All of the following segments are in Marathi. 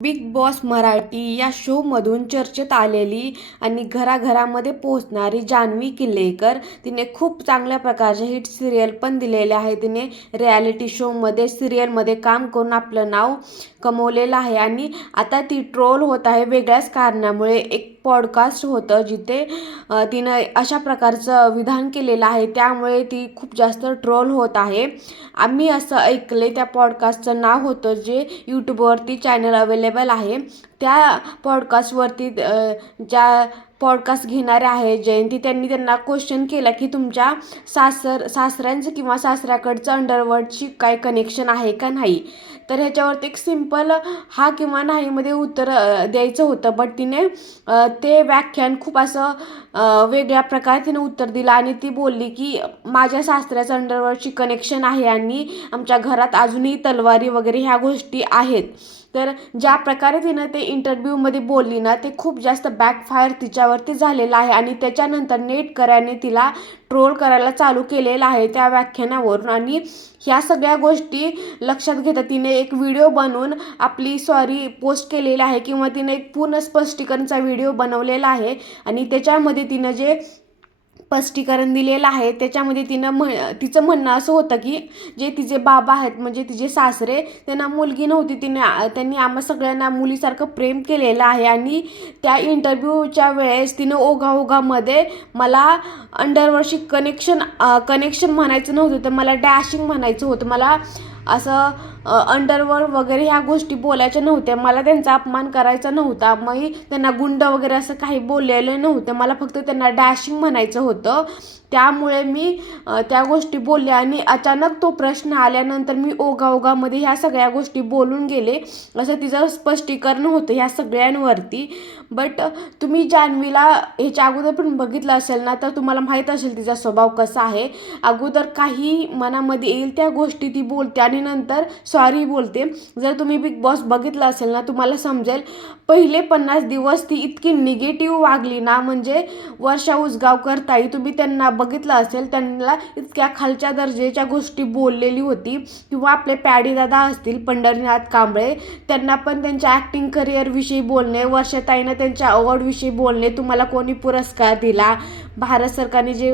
बिग बॉस मराठी या शोमधून चर्चेत आलेली आणि घराघरामध्ये पोहोचणारी जान्हवी किल्लेकर तिने खूप चांगल्या प्रकारचे हिट सिरियल पण दिलेले आहे. तिने रियालिटी शोमध्ये सिरियलमध्ये काम करून आपलं नाव कमवलेलं आहे. आणि आता ती ट्रोल होत आहे वेगळ्याच कारणामुळे. एक पॉडकास्ट होतं जिथे तिनं अशा प्रकारचं विधान केलेलं आहे. त्यामुळे ती खूप जास्त ट्रोल होत आहे. आम्ही असं ऐकले त्या पॉडकास्टचं नाव होतं जे यूट्यूबवरती चॅनल अवेलेबल आहे. त्या पॉडकास्टवरती ज्या पॉडकास्ट घेणारे आहे जयंती त्यांनी त्यांना क्वेश्चन केला की तुमच्या सासर सासऱ्यांचं किंवा सासऱ्याकडचं अंडरवर्डची काय कनेक्शन आहे का नाही? तर ह्याच्यावरती एक सिंपल हा किंवा नाहीमध्ये उत्तर द्यायचं होतं. बट तिने ते व्याख्यान खूप असं वेगळ्या प्रकारे तिने उत्तर दिलं आणि ती बोलली की माझ्या सासऱ्याचं अंडरवर्डची कनेक्शन आहे आणि आमच्या घरात अजूनही तलवारी वगैरे ह्या गोष्टी आहेत. तर ज्या प्रकारे तिनं ते इंटरव्ह्यूमध्ये बोलली ना ते खूप जास्त बॅकफायर तिच्यावरती झालेलं आहे आणि त्याच्यानंतर नेटकऱ्याने तिला ट्रोल करायला चालू केलेलं आहे त्या व्याख्यानावरून. आणि ह्या सगळ्या गोष्टी लक्षात घेता तिने एक व्हिडिओ बनवून आपली सॉरी पोस्ट केलेली आहे किंवा तिने एक पूर्ण स्पष्टीकरणचा व्हिडिओ बनवलेला आहे. आणि त्याच्यामध्ये तिनं जे स्पष्टीकरण दिलेलं आहे. त्याच्यामध्ये तिनं म्ह तिचं म्हणणं असं होतं की जे तिचे बाबा आहेत म्हणजे तिचे सासरे त्यांना मुलगी नव्हती तिने त्यांनी आम्हा सगळ्यांना मुलीसारखं प्रेम केलेलं आहे. आणि त्या इंटरव्ह्यूच्या वेळेस तिनं ओघाओघामध्ये मला अंडरवर्शी कनेक्शन कनेक्शन म्हणायचं नव्हतं तर मला डॅशिंग म्हणायचं होतं. मला असं अंडरवर्ल्ड वगैरे ह्या गोष्टी बोलायच्या नव्हत्या. मला त्यांचा अपमान करायचा नव्हता. मग त्यांना गुंड वगैरे असं काही बोललेलं नव्हतं. मला फक्त त्यांना डॅशिंग म्हणायचं होतं. त्यामुळे मी त्या गोष्टी बोलल्या आणि अचानक तो प्रश्न आल्यानंतर मी ओघाओघामध्ये ह्या सगळ्या गोष्टी बोलून गेले. असं तिचं स्पष्टीकरण होतं ह्या सगळ्यांवरती. बट तुम्ही जान्हवीला ह्याच्या अगोदर पण बघितलं असेल ना तर तुम्हाला माहीत असेल तिचा स्वभाव कसा आहे. अगोदर काही मनामध्ये येईल त्या गोष्टी ती बोलते आणि नंतर सॉरी बोलते. जर तुम्ही बिग बॉस बघितलं असेल ना तुम्हाला समजेल पहिले पन्नास दिवस ती इतकी निगेटिव्ह वागली ना म्हणजे वर्षा उसगावकर ताई तुम्ही त्यांना बघितलं असेल त्यांना इतक्या खालच्या दर्जेच्या गोष्टी बोललेली होती. किंवा आपले पॅडीदादा असतील पंढरीनाथ कांबळे त्यांना पण त्यांच्या ॲक्टिंग करिअरविषयी बोलणे वर्षाताईनं त्यांच्या अवॉर्डविषयी बोलणे तुम्हाला कोणी पुरस्कार दिला? भारत सरकारने जे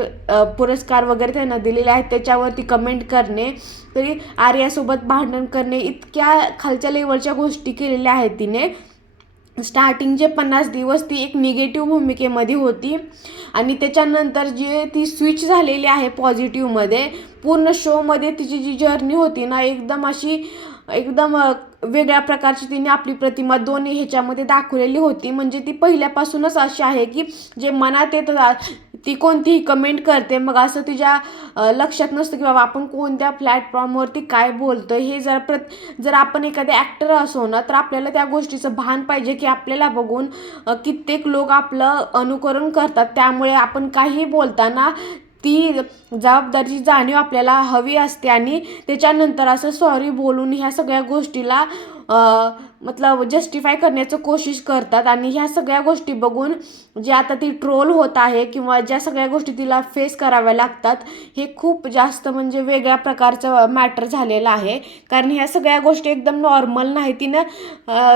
पुरस्कार वगैरे त्यांना दिलेले आहेत त्याच्यावरती कमेंट करणे. तरी आर्यासोबत भांडण करणे इतक्या खालच्या लेवलच्या गोष्टी केलेल्या आहेत तिने. स्टार्टिंगचे पन्नास दिवस ती एक निगेटिव्ह भूमिकेमध्ये होती. आणि त्याच्यानंतर जे ती स्विच झालेली आहे पॉझिटिव्हमध्ये पूर्ण शोमध्ये तिची जी जर्नी होती ना एकदम अशी एकदम वेगळ्या प्रकारची तिने आपली प्रतिमा दोन्ही ह्याच्यामध्ये दाखवलेली होती. म्हणजे ती पहिल्यापासूनच अशी आहे की जे मनात येतं ती कोणतीही कमेंट करते मग असं तिच्या लक्षात नसतं की बाबा आपण कोणत्या प्लॅटफॉर्मवरती काय बोलतो हे जर प्रत जर आपण एखादे ॲक्टर असो ना तर आपल्याला त्या गोष्टीचं भान पाहिजे की आपल्याला बघून कित्येक लोक आपलं अनुकरण करतात. त्यामुळे आपण काही बोलताना ती जबाबदारीची जाणीव आपल्याला हवी असते आणि त्याच्यानंतर असं सॉरी बोलून ह्या सगळ्या गोष्टीला मतलब जस्टिफाय करण्याचं कोशिश करतात. आणि ह्या सगळ्या गोष्टी बघून जे आता ती ट्रोल होत आहे किंवा ज्या सगळ्या गोष्टी तिला फेस कराव्या लागतात हे खूप जास्त म्हणजे वेगळ्या प्रकारचं मॅटर झालेलं आहे. कारण ह्या सगळ्या गोष्टी एकदम नॉर्मल नाही. तिनं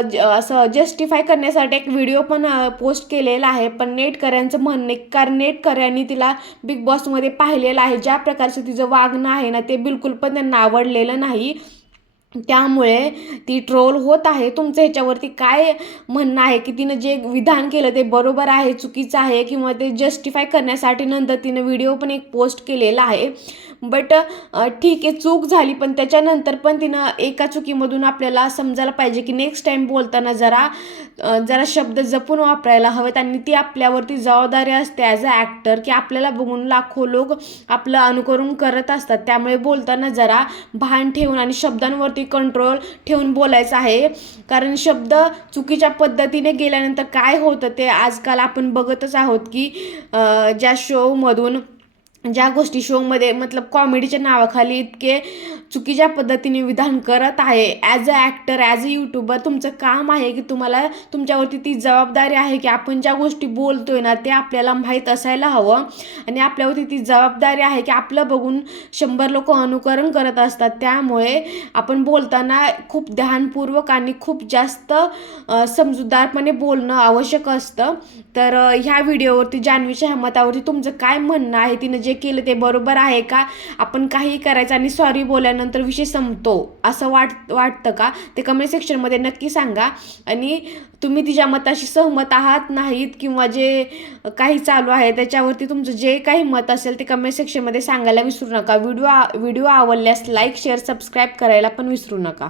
ज- असं जस्टिफाय करण्यासाठी एक व्हिडिओ पण पोस्ट केलेला आहे. पण नेटकऱ्यांचं म्हणणे कारण नेटकऱ्यांनी तिला बिग बॉसमध्ये पाहिलेलं आहे. ज्या प्रकारचं तिचं वागणं आहे ना ते बिलकुल पण त्यांना आवडलेलं नाही. त्यामुळे ती ट्रोल होत आहे. तुमचं ह्याच्यावरती काय म्हणणं आहे? की तिनं जे विधान केलं ते बरोबर आहे चुकीचं आहे किंवा ते जस्टिफाय करण्यासाठी नंतर तिनं व्हिडिओ पण एक पोस्ट केलेला आहे. बट ठीक आहे चूक झाली पण त्याच्यानंतर पण तिनं एका चुकीमधून आपल्याला समजायला पाहिजे की नेक्स्ट टाईम बोलताना जरा जरा शब्द जपून वापरायला हवेत आणि ती आपल्यावरती जबाबदारी असते ॲज अ ॲक्टर की आपल्याला बघून लाखो लोक आपलं अनुकरण करत असतात. त्यामुळे बोलताना जरा भान ठेवून आणि शब्दांवरती कंट्रोल ठेवून बोलायचं आहे. कारण शब्द चुकीच्या पद्धतीने गेल्यानंतर काय होतं ते आजकाल आपण बघतच आहोत की ज्या शोमधून ज्या गोष्टी शोमध्ये मतलब कॉमेडीच्या नावाखाली इतके चुकीच्या पद्धतीने विधान करत आहे as a actor as a YouTuber तुमचं काम आहे की तुम्हाला तुमच्यावरती ती जबाबदारी आहे की आपण ज्या गोष्टी बोलतो आहे ना ते आपल्याला माहीत असायला हवं. आणि आपल्यावरती ती जबाबदारी आहे की आपलं बघून शंभर लोक अनुकरण करत असतात. त्यामुळे आपण बोलताना खूप ध्यानपूर्वक आणि खूप जास्त समजूतदारपणे बोलणं आवश्यक असतं. तर ह्या व्हिडिओवरती जान्हवीच्या मतावरती तुमचं काय म्हणणं आहे? तिनं जे जे केलं ते बरोबर आहे का? आपण काही करायचं आणि सॉरी बोलल्यानंतर विषय संपतो. असं वाट वाटतं का? ते कमेंट सेक्शनमध्ये नक्की सांगा. आणि तुम्ही तिच्या मताशी सहमत आहात नाहीत किंवा जे काही चालू आहे त्याच्यावरती तुमचं जे काही मत असेल ते कमेंट सेक्शनमध्ये सांगायला विसरू नका. व्हिडिओ व्हिडिओ आवडल्यास लाईक शेअर सबस्क्राईब करायला पण विसरू नका.